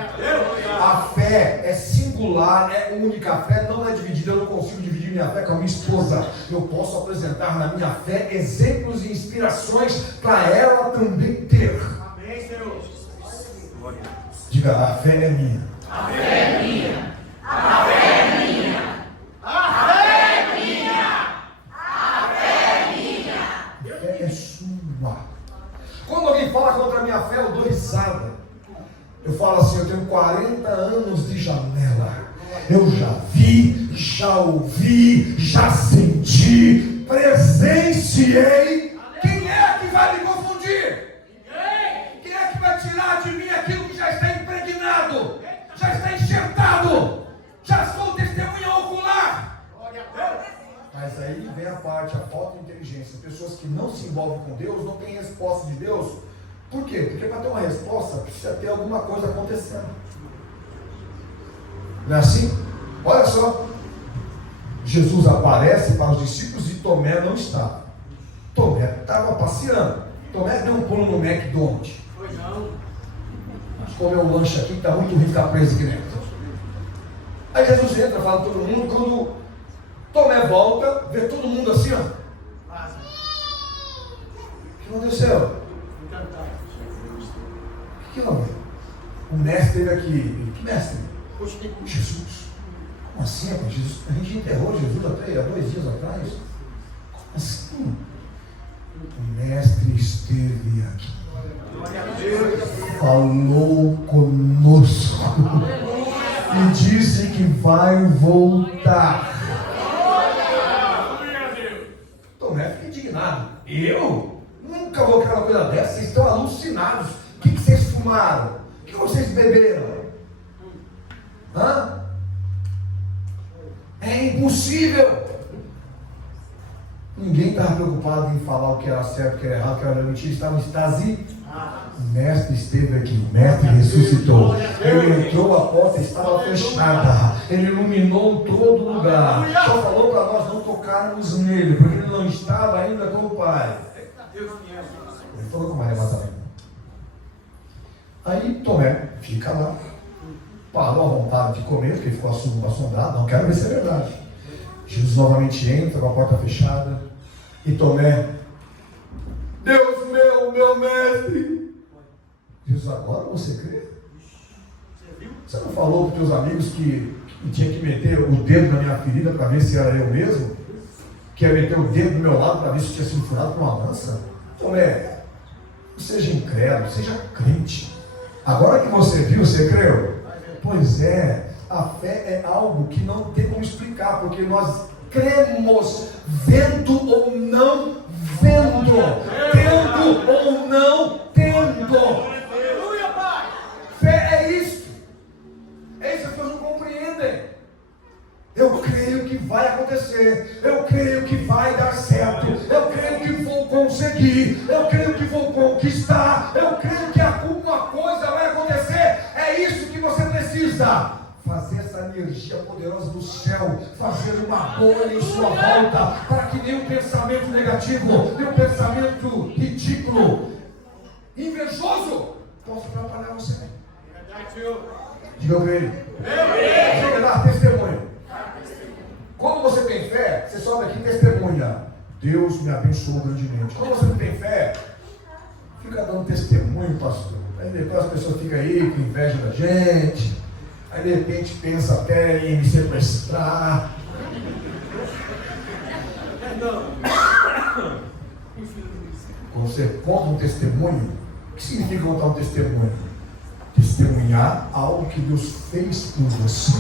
A fé é singular, é única. A fé não é dividida. Eu não consigo dividir minha fé com a minha esposa. Eu posso apresentar na minha fé exemplos e inspirações para ela também ter. Amém, Senhor. Diga: a fé é minha. A fé é minha. A fé é minha. A fé é minha. A fé é minha. A fé é sua. Quando alguém fala contra a minha fé, eu dou risada. Eu falo assim: eu tenho 40 anos de janela. Eu já vi, já ouvi, já senti, presenciei. Quem é que vai me confundir? Quem é que vai tirar de mim aquilo que já está impregnado, já está enxertado, já sou testemunha ocular? Mas aí vem a parte, a falta de inteligência. Pessoas que não se envolvem com Deus não têm resposta de Deus. Por quê? Porque para ter uma resposta precisa ter alguma coisa acontecendo. Não é assim? Olha só. Jesus aparece para os discípulos e Tomé não estava. Tomé estava passeando. Tomé deu um pulo no McDonald's. Foi não. Vamos comer um lanche aqui que está muito ruim ficar preso aqui dentro. Aí Jesus entra, fala com todo mundo. Quando Tomé volta, vê todo mundo assim, ó. O que aconteceu? O que houve? O mestre esteve aqui. Que mestre? Jesus. Como assim, rapaz? Jesus? A gente enterrou Jesus até há 2 dias atrás. Como assim? O mestre esteve aqui. Falou conosco. E disse que vai voltar. Tomé fica indignado. Eu? Nunca vou criar uma coisa dessa. Vocês estão alucinados. O que vocês fumaram? O que vocês beberam? Hã? É impossível. Ninguém estava preocupado em falar o que era certo, o que era errado, o que era mentira. Estava em estase. O mestre esteve aqui, o mestre ressuscitou. Ele entrou, a porta estava fechada. Ele iluminou todo lugar. Só falou para nós não tocarmos nele, porque ele não estava ainda com o Pai. Ele falou com Maria Madalena. Aí Tomé fica lá, parou à vontade de comer, porque ficou assombrado. Não quero ver se é verdade. Jesus novamente entra com a porta fechada. E Tomé: Deus meu mestre. Jesus: agora você crê? Você não falou para os teus amigos que tinha que meter o dedo na minha ferida para ver se era eu mesmo? Que ia meter o dedo do meu lado para ver se tinha sido furado com uma lança? Tomé, não seja incrédulo, seja crente. Agora que você viu, você creu? Pois é, a fé é algo que não tem como explicar, porque nós cremos vendo ou não vendo, tendo ou não tendo. Fé é isso. É isso que as pessoas não compreendem. Eu creio que vai acontecer. Eu creio que vai dar certo. Eu creio que vou conseguir. Eu creio que vou conquistar. Eu creio que alguma coisa vai acontecer. É isso que você precisa. Fazer essa energia poderosa do céu, fazer uma bolha em sua volta, para que nenhum pensamento negativo, nenhum pensamento ridículo, invejoso, possa atrapalhar você. Diga eu creio. Diga dar testemunho. Quando você tem fé, você sobe aqui e testemunha. Deus me abençoou grandemente. Quando você não tem fé, fica dando testemunho, pastor. Aí depois as pessoas ficam aí com inveja da gente. Aí de repente pensa até em me sequestrar. Quando você conta um testemunho, o que significa contar um testemunho? Testemunhar algo que Deus fez por você.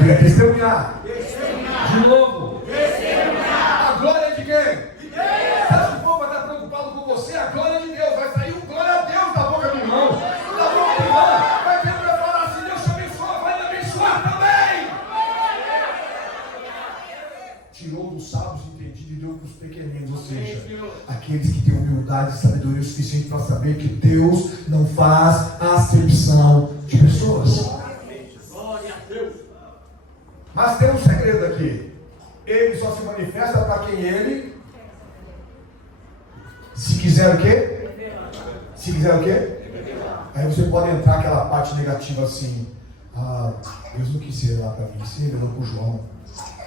E é testemunhar. De novo. A glória é de quem? Se o povo vai estar preocupado com você, a glória é de Deus. Vai sair um glória a Deus da boca do irmão. Da boca do irmão. Vai ter para falar assim: Deus te abençoa, vai me abençoar também. Tirou dos sábios entendidos e deu para os pequeninos, ou seja, aqueles que têm humildade e sabedoria o suficiente para saber que Deus não faz acepção de pessoas. Mas tem um segredo aqui. Ele só se manifesta para quem ele, se quiser o quê? Se quiser o quê? Aí você pode entrar aquela parte negativa assim: ah, Deus não quis ser lá para mim, se revelou para o João,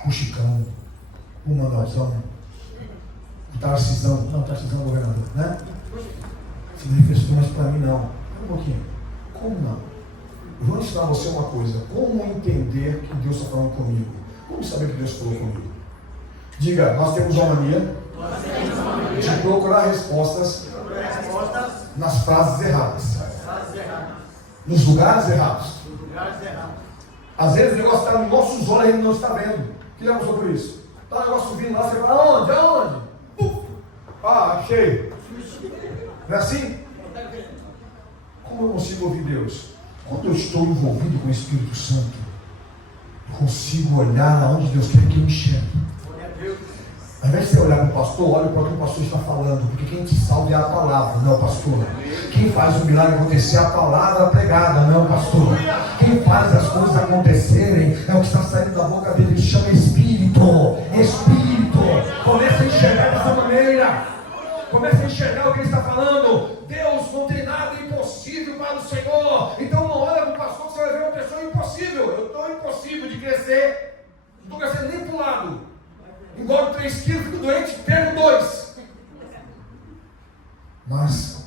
para o Chicão, o Manuelzão, o Tarcisão, não, o Tarcisão é o governador, né? Se manifestou, mas para mim não. Um pouquinho. Como não? Eu vou ensinar você uma coisa: como entender que Deus está falando comigo? Como saber que Deus falou comigo? Diga, nós temos uma mania de procurar respostas nas frases erradas, nos lugares errados. Às vezes o negócio está nos nossos olhos e ele não está vendo. Que já passou por isso? Está o negócio subindo lá, você fala: aonde? Aonde? Ah, achei. Não é assim? Como eu consigo ouvir Deus? Quando eu estou envolvido com o Espírito Santo, eu consigo olhar aonde Deus quer que eu enxergue. Ao invés de você olhar para o pastor, olha para o que o pastor está falando, porque quem te salva é a palavra, não é o pastor. Quem faz o milagre acontecer é a palavra pregada, não é o pastor. Quem faz as coisas acontecerem é o que está saindo da boca dele, ele chama Espírito. Espírito. Comece a enxergar dessa maneira. Comece a enxergar o que ele está falando. Deus não tem nada impossível para o Senhor. Então não olha para o pastor que você vai ver uma pessoa impossível. Eu estou impossível de crescer. Não estou crescendo nem para o lado. Engordo 3 quilos, fico doente, perco 2. Mas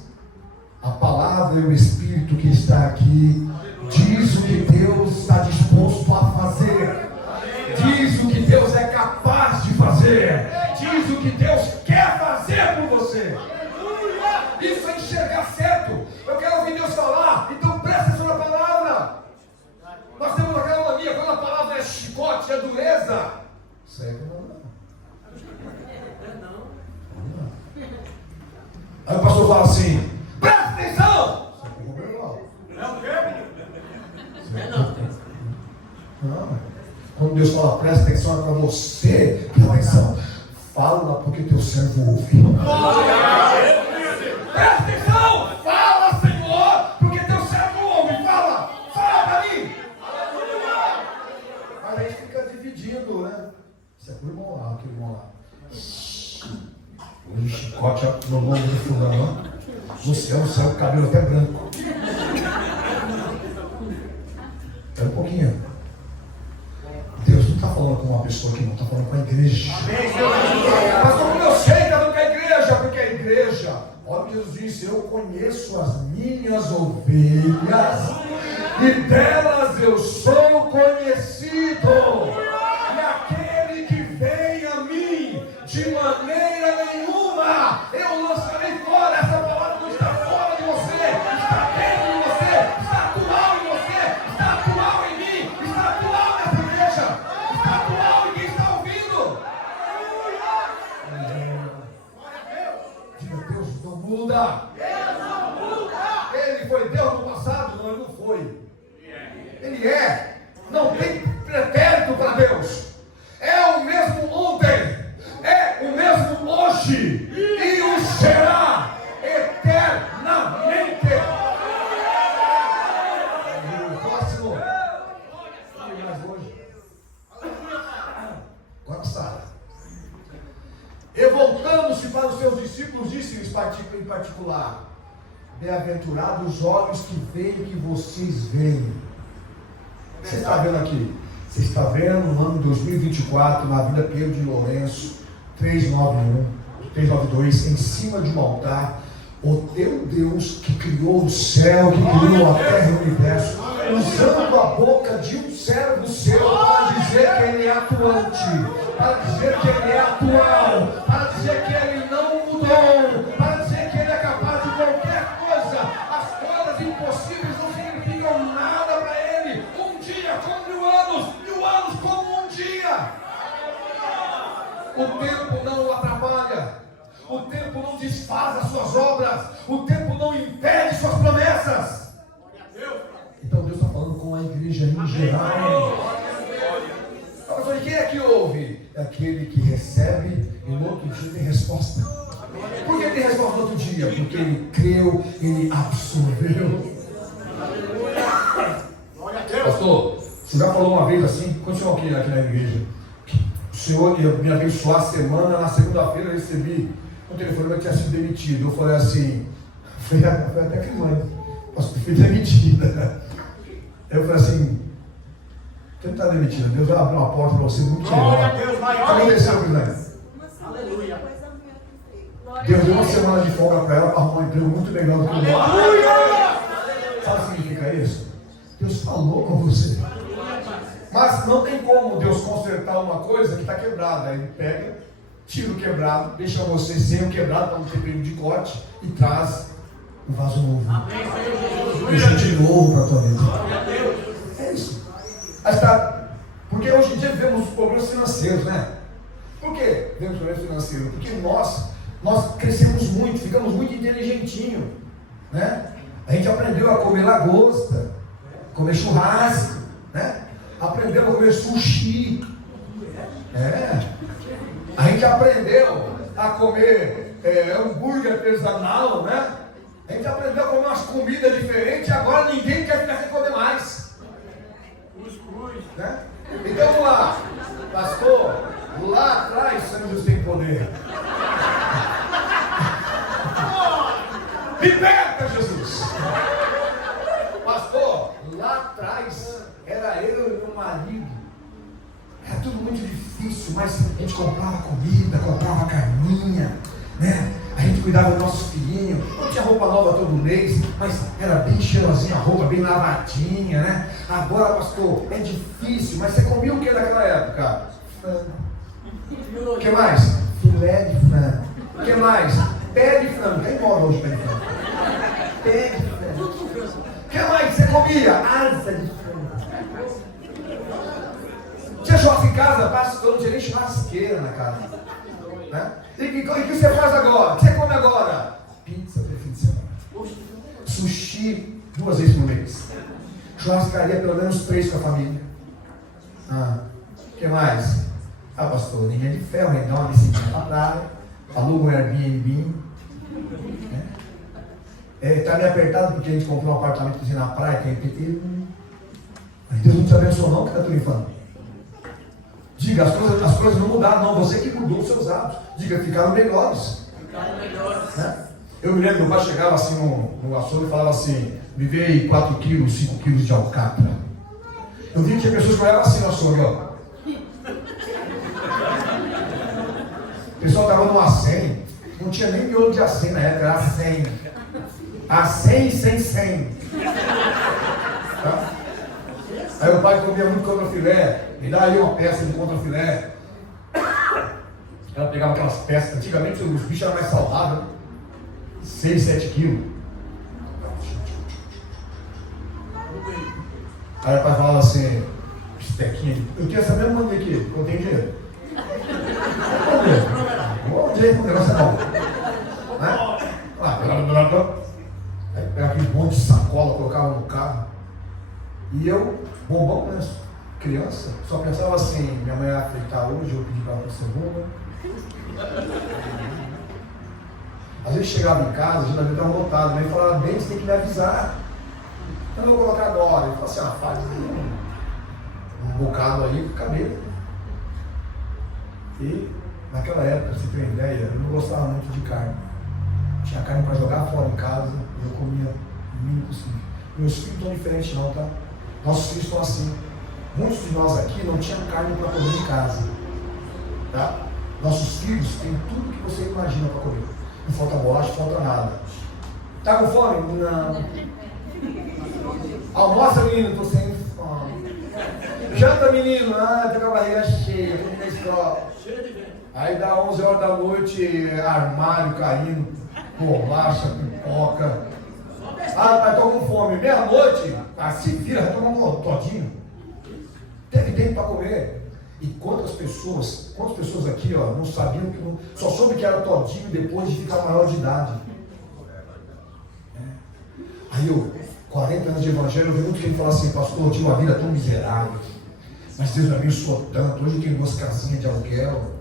a palavra e o Espírito que está aqui diz o que Deus está disposto a fazer. Diz o que Deus é capaz de fazer. Diz o que Deus quer fazer por você. Isso é enxergar certo. Eu quero ouvir Deus falar, então presta atenção na palavra. Nós temos aquela mania, quando a palavra é chicote, é dureza. Segue não. Aí o pastor fala assim: presta atenção! Não. Quando Deus fala presta atenção, é para você. Presta atenção. Fala porque teu servo ouve. Presta atenção! Fala, Senhor, porque teu servo ouve. Fala! Fala para mim! Mas a gente fica dividindo, né? Isso é por irmão lá, aquele irmão lá. O chicote no longo do fulano. No céu, o cabelo até branco. Espera um pouquinho. Deus não está falando com uma pessoa aqui, não, está falando com a igreja. Mas como eu sei que está falando com a igreja? Porque a igreja, olha o que Jesus disse: eu conheço as minhas ovelhas e delas eu sou conhecido. E aquele que vem a mim, de maneira nenhuma eu lançarei fora. Essa palavra não está fora de você, está dentro de você, está atual em você, está atual em mim, está atual nessa igreja, está atual em quem está ouvindo. Diga: Deus não muda. Deus não muda. Ele foi Deus no passado? Não, ele não foi. Ele é. Não tem pretérito para Deus. É o mesmo ontem, é o mesmo hoje e o será eternamente. Próximo. Mais hoje. Agora Sara. E voltando-se para os seus discípulos, disse em particular: Bem-aventurados os olhos que veem que vocês veem. Você está vendo aqui? Você está vendo no ano 2024, na Vila Pedro de Lourenço, 392, em cima de um altar, o teu Deus que criou o céu, que criou a terra e o universo, usando a boca de um servo seu para dizer que ele é atuante, para dizer que ele é atual, para dizer que ele não mudou, para dizer que ele é capaz de qualquer coisa. As coisas impossíveis não significam nada para ele. Um dia como 1000 anos como um dia. O tempo não o atrapalha. O tempo não desfaz as suas obras. O tempo não impede suas promessas. Então Deus está falando com a igreja em geral. Mas quem é que ouve? É aquele que recebe e no outro dia tem resposta. Por que tem resposta no outro dia? Porque ele creu, ele absorveu. Pastor, você já falou uma vez assim, aconteceu aqui na igreja. O Senhor me abençoou a semana, na segunda-feira eu recebi um telefone que tinha sido demitido. Eu falei assim, foi até que mãe, pastor, fui demitida. Eu falei assim, você não está demitido, Deus vai abrir uma porta para você muito melhor. Glória a Deus, vai, O que aconteceu, Guilherme? Aleluia. Deus deu uma semana de folga para ela para arrumar um emprego muito melhor do que o meu. Aleluia! Sabe o que significa isso? Deus falou com você. Mas não tem como Deus consertar uma coisa que está quebrada. Ele pega, tira o quebrado, deixa você sem o quebrado para não ter perigo de corte e traz um vaso novo. Deixa de novo para a tua vida. É isso. Mas tá, porque hoje em dia vivemos problemas financeiros, né? Por que vivemos problemas financeiros? Porque nós crescemos muito, ficamos muito inteligentinhos, né? A gente aprendeu a comer lagosta, comer churrasco, né? Aprendeu a comer sushi. A gente aprendeu a comer hambúrguer artesanal, né? A gente aprendeu a comer umas comidas diferentes e agora ninguém quer ficar sem comer mais. Né? Então vamos lá, pastor, lá atrás Senhor Deus tem poder. Liberta, Jesus. Pastor, lá atrás era eu e meu marido. Era tudo muito difícil, mas a gente comprava comida, comprava carninha, né? A gente cuidava dos nossos filhinhos, não tinha roupa nova todo mês, mas era bem cheirosinha a roupa, bem lavadinha, né? Agora, pastor, é difícil, mas você comia o que naquela época? Frango. O que mais? Filé de frango. O que mais? Pé de frango. Quem mora hoje pé de frango? Pé de frango. O que mais você comia? Asa de frango. Tinha churrasco em casa? Pastor, não tinha nem churrasqueira na casa. Né? E o que você faz agora? O que você come agora? Pizza de fim de semana. Sushi 2 vezes por mês. Churrascaria pelo menos 3 com a família. O que mais? Pastor, linha de ferro, a gente dá uma descidinha pra praia, aluga um Airbnb. Tá meio apertado porque a gente comprou um apartamento assim na praia, tem PT. Deus não te abençoou não, que tá triunfando. Diga, as coisas não mudaram, não. Você que mudou os seus hábitos. Diga, ficaram melhores. Né? Eu me lembro, meu pai chegava assim no açougue e falava assim, me vê aí 4 quilos, 5 quilos de alcatra. Eu vi que tinha pessoas que olhavam assim no açougue, ó. O pessoal estava no A100, não tinha nem miolo de A100 na época, era A100. A100 sem 100. Tá? Aí o pai comia muito contrafilé, me dá aí uma peça de contrafilé. Ela pegava aquelas peças, antigamente os bichos eram mais saudáveis, 6, 7 quilos. Aí o pai falava assim, bistequinha, eu tinha essa mesma mania aqui, eu tenho dinheiro. Bom dia, o negócio é bom. Aí pegava aquele monte de sacola, colocava no carro. E eu, bombão mesmo, criança, só pensava assim, minha mãe ia fritar hoje, eu pedi para ela segunda. Às vezes chegava em casa, a gente estava lotado, né? E falava, bem, você tem que me avisar. Eu não vou colocar agora. Ele falou assim, faz um bocado aí com o cabelo. E naquela época, você tem ideia, eu não gostava muito de carne. Tinha carne para jogar fora em casa, Eu comia o mínimo possível. Meus filhos estão diferentes não, tá? Nossos filhos estão assim. Muitos de nós aqui não tinham carne para comer em casa. Tá? Nossos filhos têm tudo que você imagina para comer. Não falta bolacha, não falta nada. Tá com fome? Não. Almoça, menino, estou sem fome. Janta, menino, tô com a barriga cheia, tô com a escola. Aí dá 11 horas da noite, armário caindo, bolacha, pipoca. Pai, tô com fome. Meia-noite, se vira, vai tomar um todinho. Teve tempo para comer. E quantas pessoas aqui não sabiam, só soube que era todinho depois de ficar maior de idade. Aí 40 anos de evangelho, eu vi muito gente falar assim, pastor, eu tive uma vida tão miserável, mas Deus me abençoou tanto, hoje eu tenho 2 casinhas de aluguel.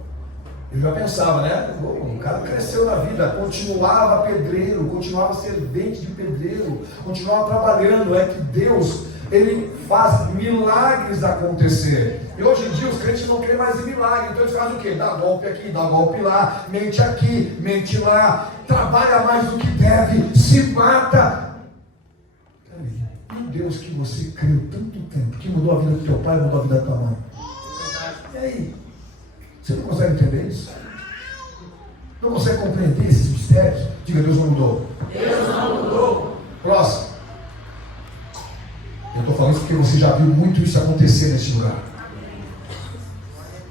Eu já pensava, né? O cara cresceu na vida, continuava pedreiro, continuava servente de pedreiro, continuava trabalhando. É que Deus, Ele faz milagres acontecer. E hoje em dia os crentes não creem mais em milagre. Então eles fazem o quê? Dá golpe aqui, dá golpe lá, mente aqui, mente lá, trabalha mais do que deve, se mata. Um Deus que você creu tanto tempo, que mudou a vida do teu pai, mudou a vida da tua mãe. E aí? Você não consegue entender isso? Não consegue compreender esses mistérios? Diga, Deus não mudou. Deus não mudou. Próximo. Eu estou falando isso porque você já viu muito isso acontecer neste lugar.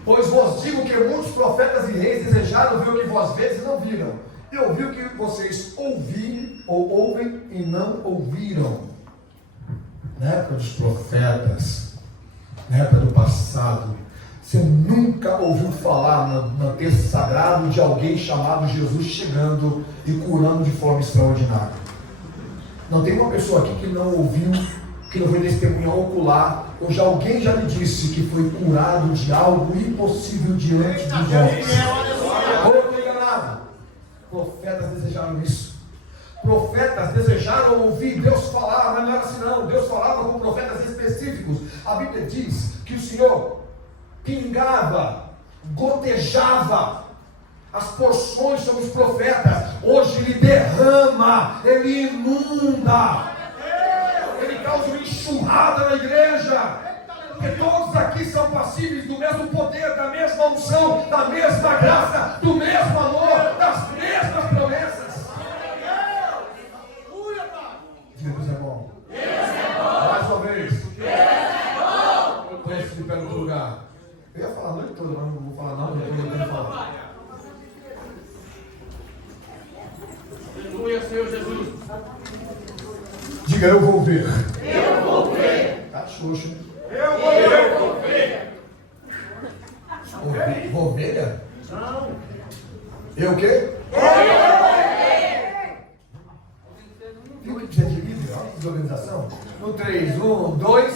Pois vos digo que muitos profetas e reis desejaram ver o que vós vedes e não viram. E ouviu o que vocês ouvem e não ouviram. Na época dos profetas, na época do passado, você nunca ouviu falar no texto sagrado de alguém chamado Jesus chegando e curando de forma extraordinária. Não tem uma pessoa aqui que não ouviu, que não foi testemunha ocular, ou já alguém já lhe disse que foi curado de algo impossível diante dos homens. Ou estou enganado? Profetas desejaram isso. Profetas desejaram ouvir Deus falar, mas não era assim não. Deus falava com profetas específicos. A Bíblia diz que o Senhor pingava, gotejava as porções sobre os profetas. Hoje Ele derrama, Ele inunda, Ele causa uma enxurrada na igreja, porque todos aqui são passíveis do mesmo poder, da mesma unção, da mesma graça, do mesmo amor, das mesmas promessas. Deus é bom. Mais uma vez. Deus é bom. Põe-se de pé no lugar. Eu ia falar a noite toda, mas não vou falar nada, eu tenho que falar. Aleluia, Senhor Jesus. Diga, eu vou ver. Eu vou ver. Tá xoxo. Eu vou ver. Ovelha? Não. Eu o quê? Eu vou ver. Viu que precisa de líder? Olha que desorganização. No 3, 1, 2.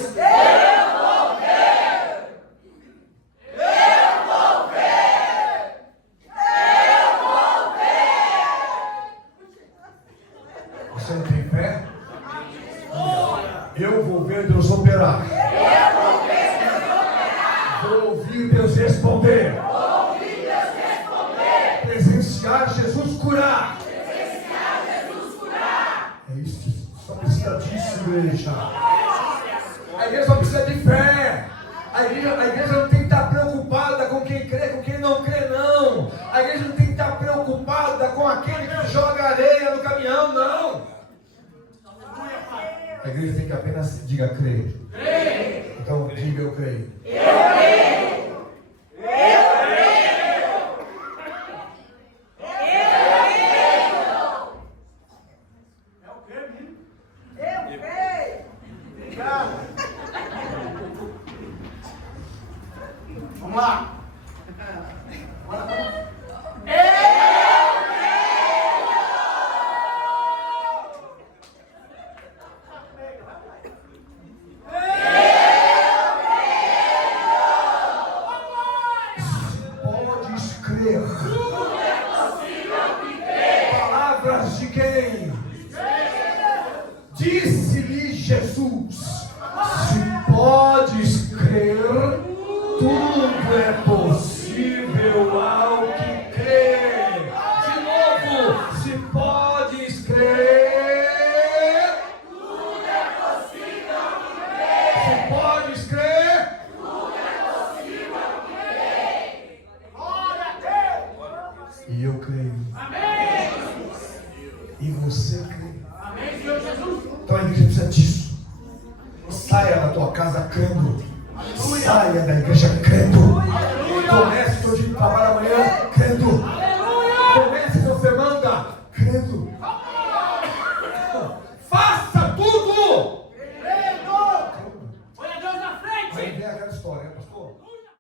Você não tem fé? Eu vou ver Deus operar. Vou ouvir Deus responder. Presenciar Jesus curar. É isso. Só precisa disso, igreja. A igreja só precisa de fé. A igreja não tem que estar preocupada com quem crê, com quem não crê, não. A igreja não tem que estar preocupada com aquele que joga areia no caminhão, não. A igreja tem que apenas diga crer. Então diga eu creio. Vamos lá. Podes crer. Palavras de quem? Disse-lhe Jesus: se podes crer, tudo é possível. E eu creio. Amém. E você crê. Amém, Senhor Jesus. Então a igreja precisa disso. Saia da tua casa crendo. Saia da igreja crendo. Comece seu dia de trabalho amanhã crendo. Comece sua semana crendo.